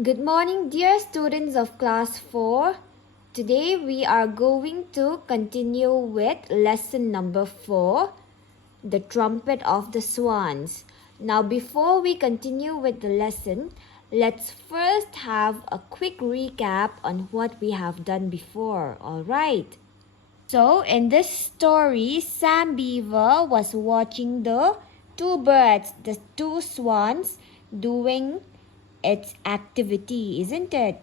Good morning, dear students of Class 4. Today we are going to continue with lesson number 4, the Trumpet of the Swans. Now, before we continue with the lesson, let's first have a quick recap on what we have done before, alright? So, in this story, Sam Beaver was watching the two birds, the two swans, doing its activity, isn't it?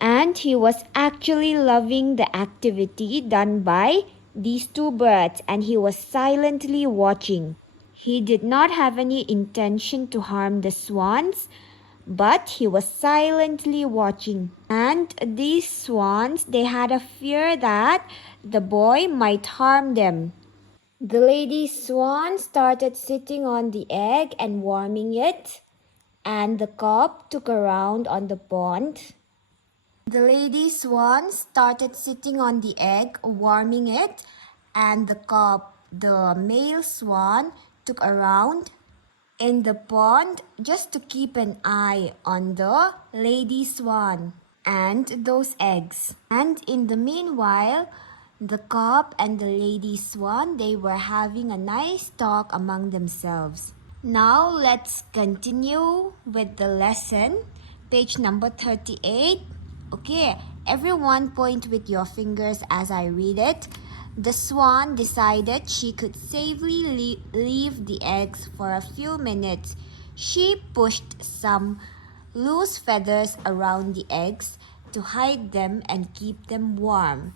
And he was actually loving the activity done by these two birds, and he was silently watching. He did not have any intention to harm the swans, but he was silently watching. And these swans, they had a fear that the boy might harm them. The lady swan started sitting on the egg and warming it, and the cock took a round on the pond. The lady swan started sitting on the egg, warming it, and the male swan, took a round in the pond just to keep an eye on the lady swan and those eggs. And in the meanwhile, the cock and the lady swan, they were having a nice talk among themselves. Now let's continue with the lesson, page number 38. Okay, everyone point with your fingers as I read it. The swan decided she could safely leave the eggs for a few minutes. She pushed some loose feathers around the eggs to hide them and keep them warm.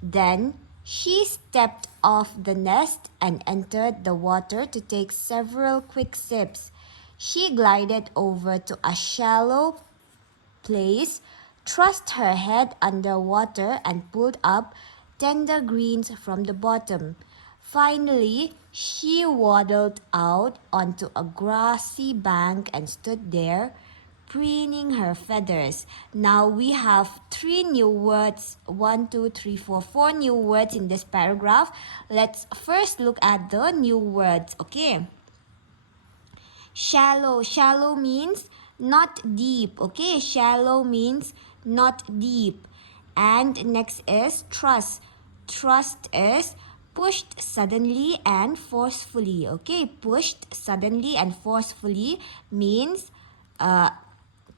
Then she stepped off the nest and entered the water to take several quick sips. She glided over to a shallow place, thrust her head under water, and pulled up tender greens from the bottom. Finally, she waddled out onto a grassy bank and stood there, preening her feathers. Now we have three new words, 4 new words in this paragraph. Let's first look at the new words, okay? Shallow means not deep, okay? Shallow means not deep. And next is trust is pushed suddenly and forcefully, okay? Pushed suddenly and forcefully means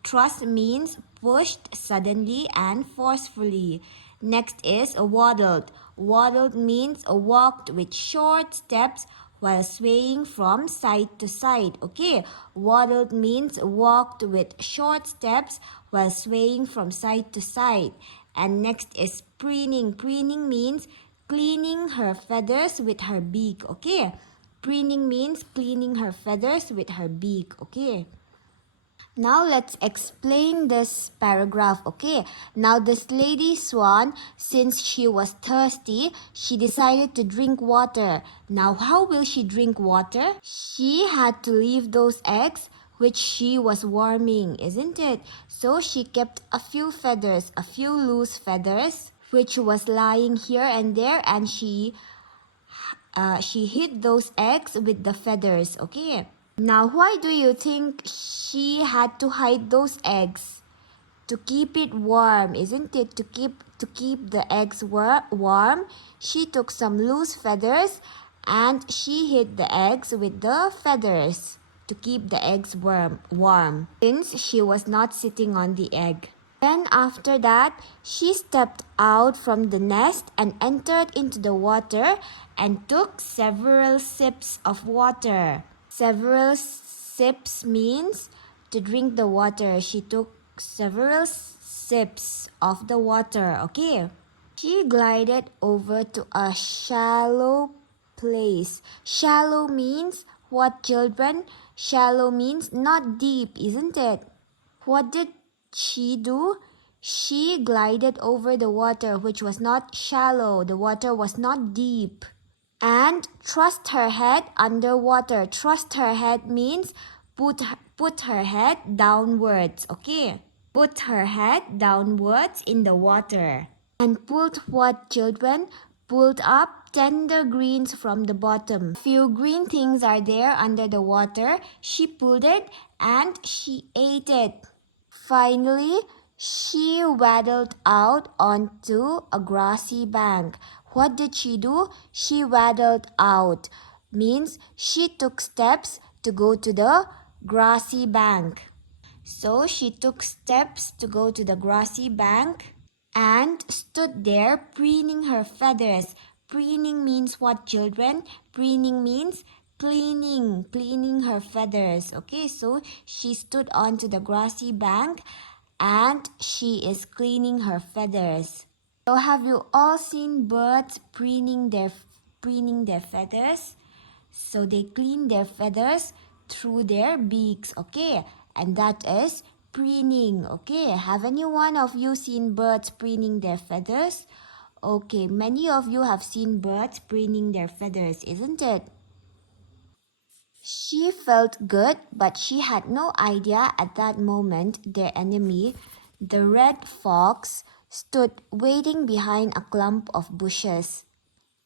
trust means pushed suddenly and forcefully. Next is waddled. Waddled means walked with short steps while swaying from side to side. Okay, waddled means walked with short steps while swaying from side to side. And next is preening. Preening means cleaning her feathers with her beak. Okay, preening means cleaning her feathers with her beak. Okay. Now let's explain this paragraph, okay? Now this lady swan, since she was thirsty, she decided to drink water. Now how will she drink water? She had to leave those eggs which she was warming, isn't it? So she kept a few feathers, a few loose feathers, which was lying here and there, and she hid those eggs with the feathers, okay? Now, why do you think she had to hide those eggs? To keep it warm, isn't it? To keep the eggs warm, she took some loose feathers and she hid the eggs with the feathers to keep the eggs warm, since she was not sitting on the egg. Then after that, she stepped out from the nest and entered into the water and took several sips of water. Several sips means to drink the water. She took several sips of the water, okay? She glided over to a shallow place. Shallow means what, children? Shallow means not deep, isn't it? What did she do? She glided over the water, which was not shallow. The water was not deep. And thrust her head underwater. Thrust her head means put her head downwards, okay? Put her head downwards in the water. And pulled what, children? Pulled up tender greens from the bottom. Few green things are there under the water. She pulled it and she ate it. Finally, she waddled out onto a grassy bank. What did she do? She waddled out. Means she took steps to go to the grassy bank. So she took steps to go to the grassy bank and stood there preening her feathers. Preening means what, children? Preening means cleaning her feathers. Okay, so she stood onto the grassy bank and she is cleaning her feathers. So have you all seen birds preening their feathers? So they clean their feathers through their beaks, okay? And that is preening, okay? Have any one of you seen birds preening their feathers? Okay, many of you have seen birds preening their feathers, isn't it? She felt good, but she had no idea at that moment their enemy, the red fox, stood waiting behind a clump of bushes.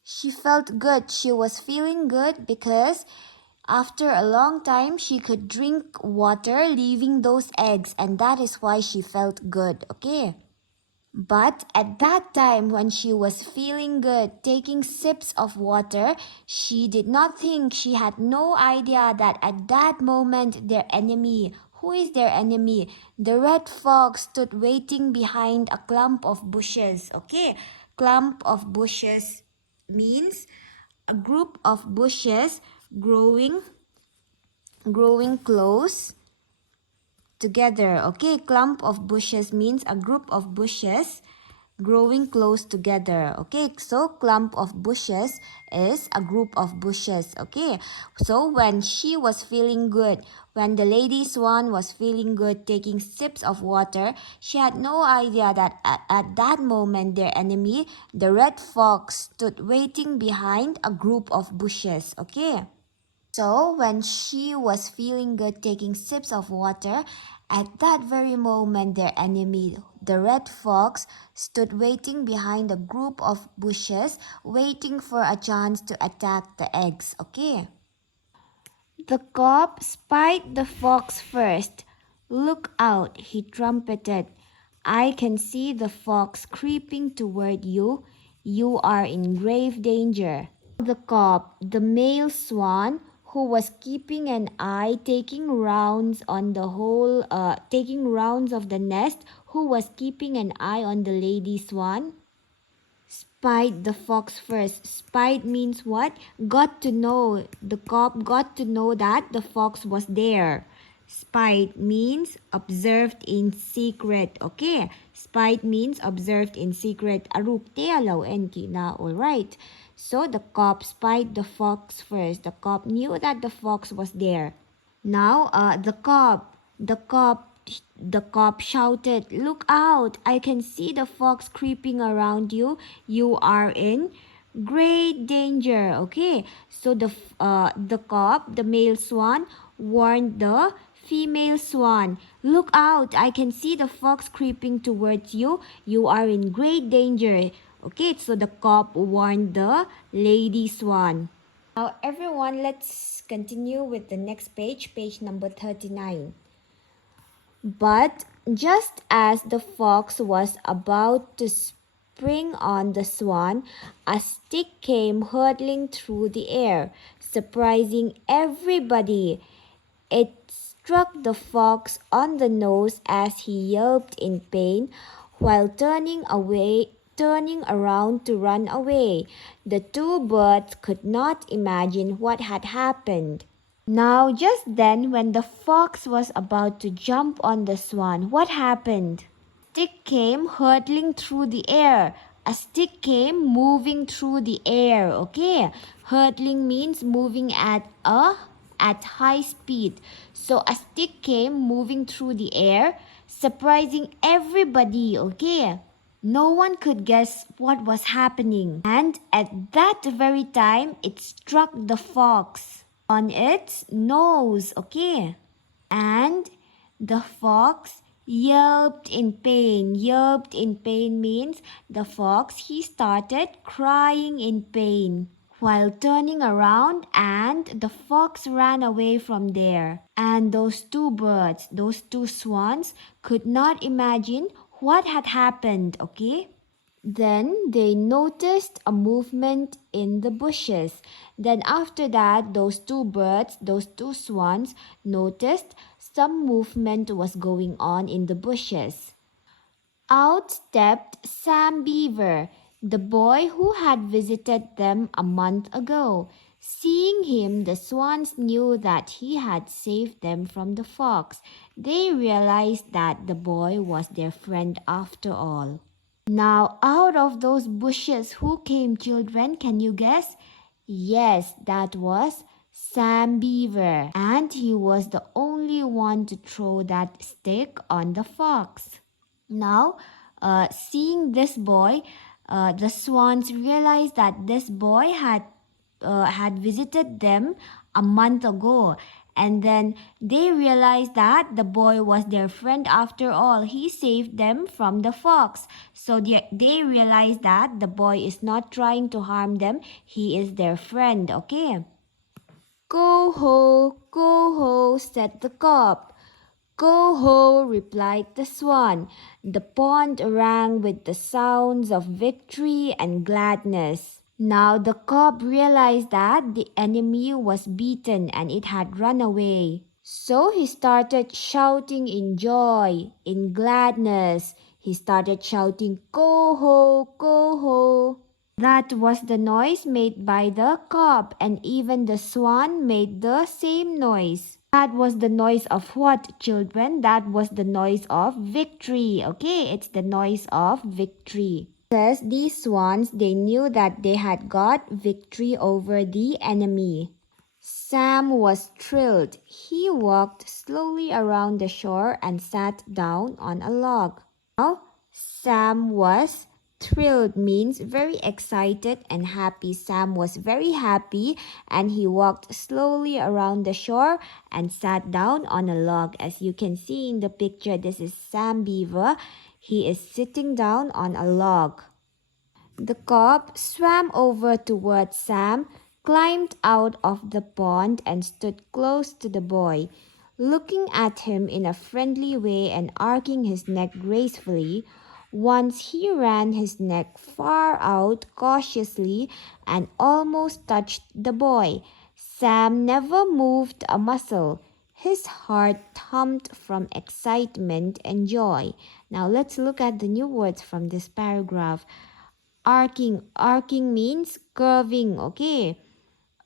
She felt good. She was feeling good because after a long time she could drink water leaving those eggs, and that is why she felt good, okay? But at that time when she was feeling good, taking sips of water, she did not think, she had no idea that at that moment their enemy, who is their enemy? The red fox stood waiting behind a clump of bushes, okay? Clump of bushes means a group of bushes growing close together. Okay, clump of bushes means a group of bushes growing close together. Okay, so clump of bushes is a group of bushes. Okay, so when she was feeling good, when the lady swan was feeling good taking sips of water, she had no idea that at that moment their enemy, the red fox, stood waiting behind a group of bushes. Okay, so when she was feeling good taking sips of water, at that very moment their enemy, the red fox, stood waiting behind a group of bushes, waiting for a chance to attack the eggs, okay? The cob spied the fox first. "Look out," he trumpeted. "I can see the fox creeping toward you. You are in grave danger." The cob, the male swan, who was keeping an eye, taking rounds of the nest, who was keeping an eye on the lady swan, spied the fox first. Spied means what? Got to know. The cob got to know that the fox was there. Spied means observed in secret. Okay? Spied means observed in secret. Aruk te alaw enki na. Alright. So the cob spied the fox first. The cob knew that the fox was there. Now, the cop shouted, "Look out! I can see the fox creeping around you. You are in great danger." Okay, so the cop, the male swan, warned the female swan, "Look out! I can see the fox creeping towards you. You are in great danger." Okay, so the cop warned the lady swan. Now everyone, let's continue with the next page, page number 39. But just as the fox was about to spring on the swan, a stick came hurtling through the air, surprising everybody. It struck the fox on the nose as he yelped in pain while turning around to run away. The two birds could not imagine what had happened. Now, just then, when the fox was about to jump on the swan, what happened? Stick came hurtling through the air. A stick came moving through the air. Okay, hurtling means moving at high speed. So a stick came moving through the air, surprising everybody. Okay, no one could guess what was happening. And at that very time, it struck the fox on its nose. Okay, and the fox yelped in pain. Yelped in pain means the fox, he started crying in pain. while turning around, and the fox ran away from there. And those two birds, those two swans, could not imagine what had happened, okay? Then they noticed a movement in the bushes. Then after that, those two birds, those two swans, noticed some movement was going on in the bushes. Out stepped Sam Beaver, the boy who had visited them a month ago. Seeing him, the swans knew that he had saved them from the fox. They realized that the boy was their friend after all. Now, out of those bushes, who came, children? Can you guess? Yes, that was Sam Beaver. And he was the only one to throw that stick on the fox. Now, seeing this boy, the swans realized that this boy had visited them a month ago, and then they realized that the boy was their friend after all. He saved them from the fox. So they realized that the boy is not trying to harm them. He is their friend, okay? Go ho, said the cock. Go ho, replied the swan. The pond rang with the sounds of victory and gladness. Now the cob realized that the enemy was beaten and it had run away. So he started shouting in joy, in gladness. He started shouting, go ho, go ho. That was the noise made by the cob, and even the swan made the same noise. That was the noise of what, children? That was the noise of victory. Okay, it's the noise of victory. Because these swans, they knew that they had got victory over the enemy. Sam was thrilled. He walked slowly around the shore and sat down on a log. Now, Sam was thrilled means very excited and happy. Sam was very happy and he walked slowly around the shore and sat down on a log. As you can see in the picture, this is Sam Beaver. He is sitting down on a log. The cob swam over towards Sam, climbed out of the pond and stood close to the boy. Looking at him in a friendly way and arching his neck gracefully, once he ran his neck far out cautiously and almost touched the boy. Sam never moved a muscle. His heart thumped from excitement and joy. Now let's look at the new words from this paragraph. Arcing means curving, okay?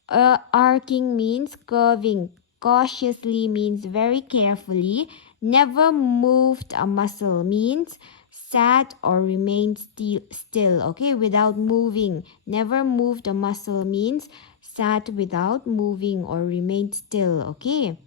Arcing means curving. Cautiously means very carefully. Never moved a muscle means sat or remained still, okay, without moving. Never moved a muscle means sat without moving or remained still, okay?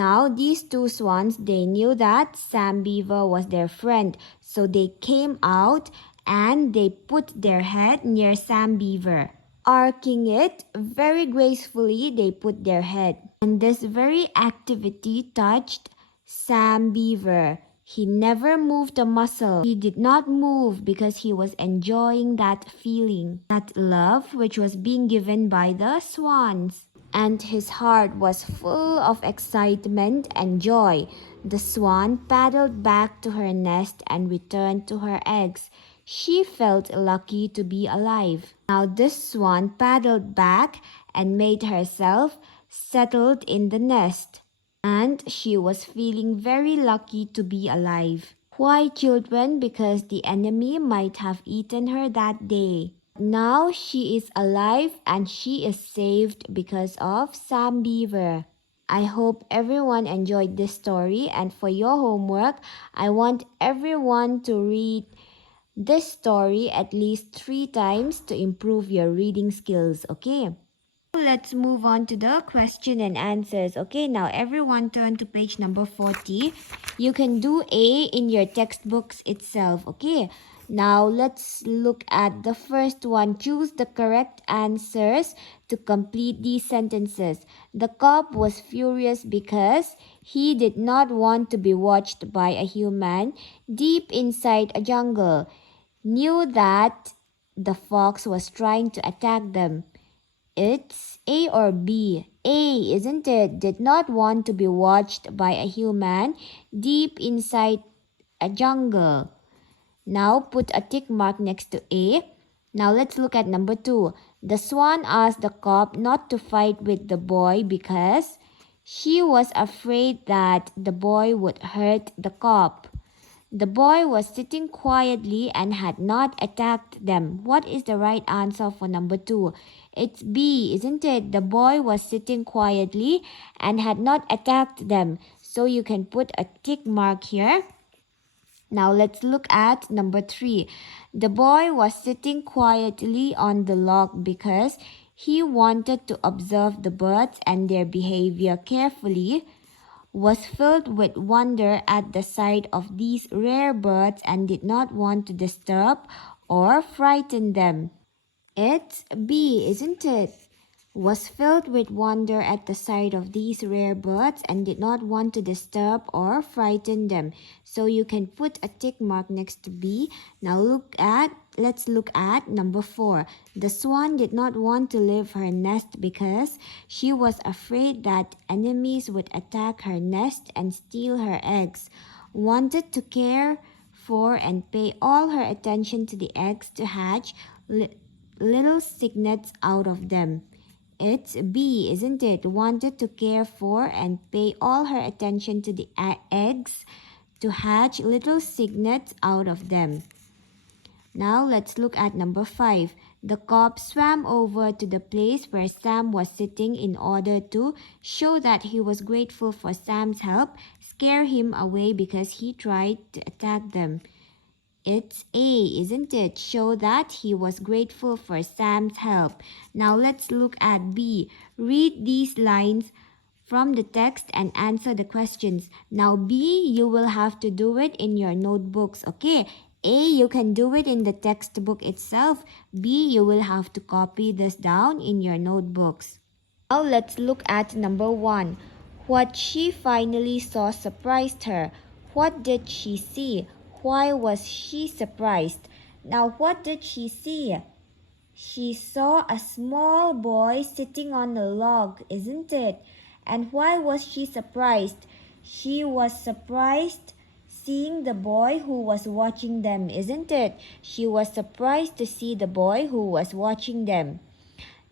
Now, these two swans, they knew that Sam Beaver was their friend. So they came out and they put their head near Sam Beaver. Arcing it very gracefully, they put their head. And this very activity touched Sam Beaver. He never moved a muscle. He did not move because he was enjoying that feeling, that love which was being given by the swans. And his heart was full of excitement and joy. The swan paddled back to her nest and returned to her eggs. She felt lucky to be alive. Now this swan paddled back and made herself settled in the nest. And she was feeling very lucky to be alive. Why, children? Because the enemy might have eaten her that day. Now she is alive and she is saved because of Sam Beaver. I hope everyone enjoyed this story, and for your homework, I want everyone to read this story at least 3 times to improve your reading skills, okay? Let's move on to the question and answers. Okay, now everyone turn to page number 40. You can do A in your textbooks itself, okay? Now let's look at the first one. Choose the correct answers to complete these sentences. The cop was furious because he did not want to be watched by a human deep inside a jungle. Knew that the fox was trying to attack them. It's A or B. A, isn't it? Did not want to be watched by a human deep inside a jungle. Now put a tick mark next to A. Now let's look at number 2. The swan asked the cop not to fight with the boy because she was afraid that the boy would hurt the cop. The boy was sitting quietly and had not attacked them. What is the right answer for number 2? It's B, isn't it? The boy was sitting quietly and had not attacked them. So you can put a tick mark here. Now let's look at number 3. The boy was sitting quietly on the log because he wanted to observe the birds and their behavior carefully, was filled with wonder at the sight of these rare birds and did not want to disturb or frighten them. It's B, isn't it? Was filled with wonder at the sight of these rare birds and did not want to disturb or frighten them. So you can put a tick mark next to B. Now let's look at number 4. The swan did not want to leave her nest because she was afraid that enemies would attack her nest and steal her eggs. Wanted to care for and pay all her attention to the eggs to hatch little cygnets out of them. It's B, isn't it? Wanted to care for and pay all her attention to the eggs to hatch little cygnets out of them. Now let's look at number 5. The cop swam over to the place where Sam was sitting in order to show that he was grateful for Sam's help, scare him away because he tried to attack them. It's A, isn't it? Show that he was grateful for Sam's help. Now let's look at B. Read these lines from the text and answer the questions. Now B, you will have to do it in your notebooks, okay? A, you can do it in the textbook itself. B, you will have to copy this down in your notebooks. Now let's look at number 1. What she finally saw surprised her. What did she see? Why was she surprised? Now what did she see? She saw a small boy sitting on a log, isn't it? And why was she surprised? She was surprised seeing the boy who was watching them, isn't it? She was surprised to see the boy who was watching them.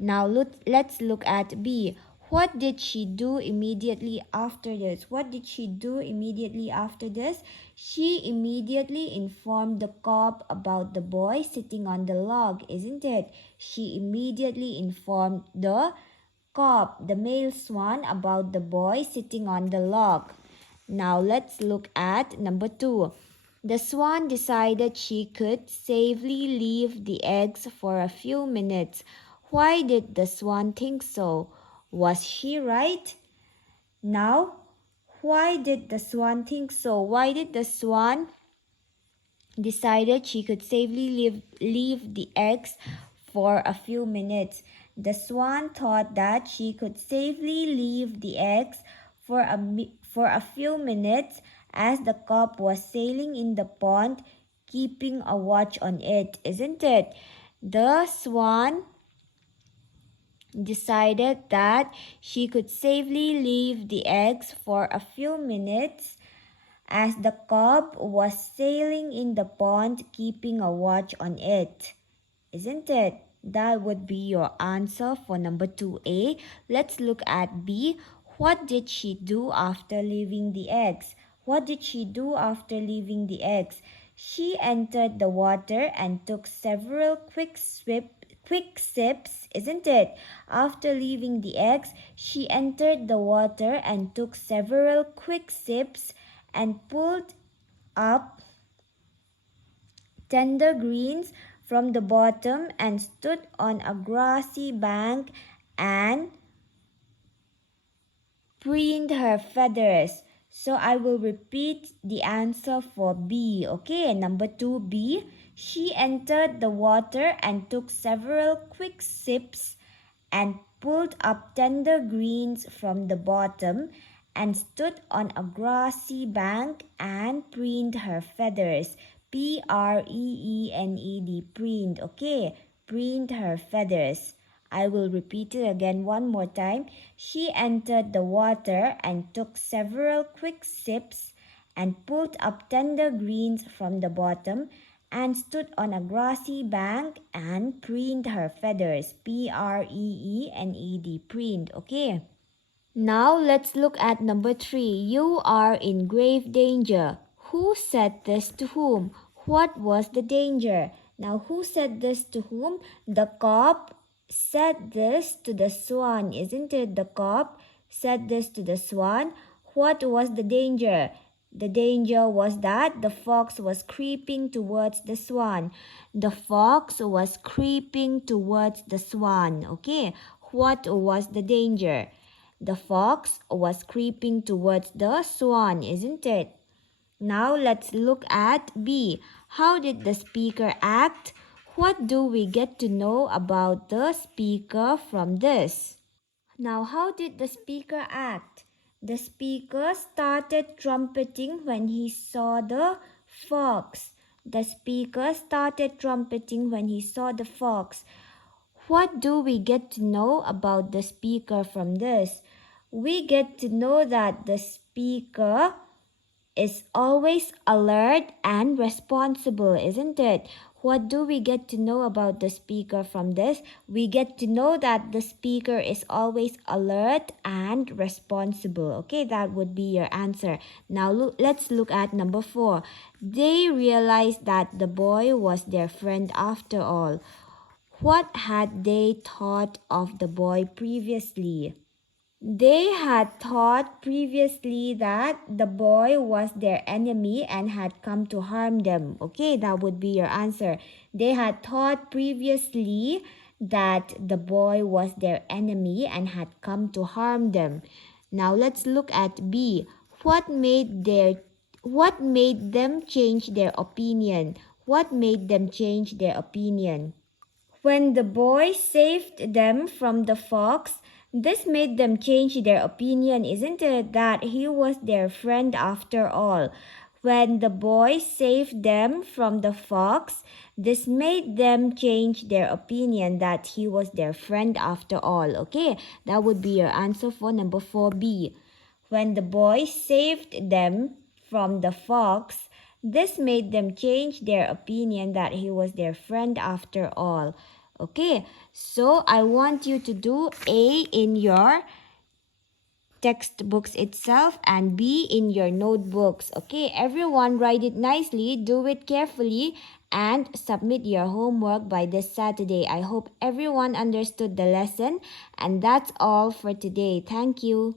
Now let's look at B. What did she do immediately after this? What did she do immediately after this? She immediately informed the cop about the boy sitting on the log, isn't it? She immediately informed the cop, the male swan, about the boy sitting on the log. Now let's look at number 2. The swan decided she could safely leave the eggs for a few minutes. Why did the swan think so? Was she right? Now, why did the swan think so? Why did the swan decided she could safely leave the eggs for a few minutes? The swan thought that she could safely leave the eggs for a few minutes as the cop was sailing in the pond, keeping a watch on it, isn't it? The swan decided that she could safely leave the eggs for a few minutes as the cub was sailing in the pond, keeping a watch on it. Isn't it? That would be your answer for number 2A. Let's look at B. What did she do after leaving the eggs? What did she do after leaving the eggs? She entered the water and took several quick sips, isn't it? After leaving the eggs, she entered the water and took several quick sips and pulled up tender greens from the bottom and stood on a grassy bank and preened her feathers. So I will repeat the answer for B. Okay, number 2B. She entered the water and took several quick sips and pulled up tender greens from the bottom and stood on a grassy bank and preened her feathers. Preened, preened, okay? Preened her feathers. I will repeat it again one more time. She entered the water and took several quick sips and pulled up tender greens from the bottom and stood on a grassy bank and preened her feathers. Preened, preened, okay? Now let's look at number 3. You are in grave danger. Who said this to whom? What was the danger? Now who said this to whom? The cock said this to the swan, isn't it? The cock said this to the swan. What was the danger? The danger was that the fox was creeping towards the swan. The fox was creeping towards the swan. Okay, what was the danger? The fox was creeping towards the swan, isn't it? Now let's look at B. How did the speaker act? What do we get to know about the speaker from this? Now, how did the speaker act? The speaker started trumpeting when he saw the fox. The speaker started trumpeting when he saw the fox. What do we get to know about the speaker from this? We get to know that the speaker is always alert and responsible, isn't it? What do we get to know about the speaker from this? We get to know that the speaker is always alert and responsible. Okay, that would be your answer. Now let's look at number 4. They realized that the boy was their friend after all. What had they thought of the boy previously? They had thought previously that the boy was their enemy and had come to harm them. Okay, that would be your answer. They had thought previously that the boy was their enemy and had come to harm them. Now let's look at B. What made them change their opinion? What made them change their opinion? When the boy saved them from the fox, this made them change their opinion, isn't it? That he was their friend after all. When the boy saved them from the fox, this made them change their opinion that he was their friend after all. Okay, that would be your answer for number 4B. When the boy saved them from the fox, this made them change their opinion that he was their friend after all. Okay, so I want you to do A in your textbooks itself and B in your notebooks. Okay, everyone write it nicely, do it carefully, and submit your homework by this Saturday. I hope everyone understood the lesson, and that's all for today. Thank you.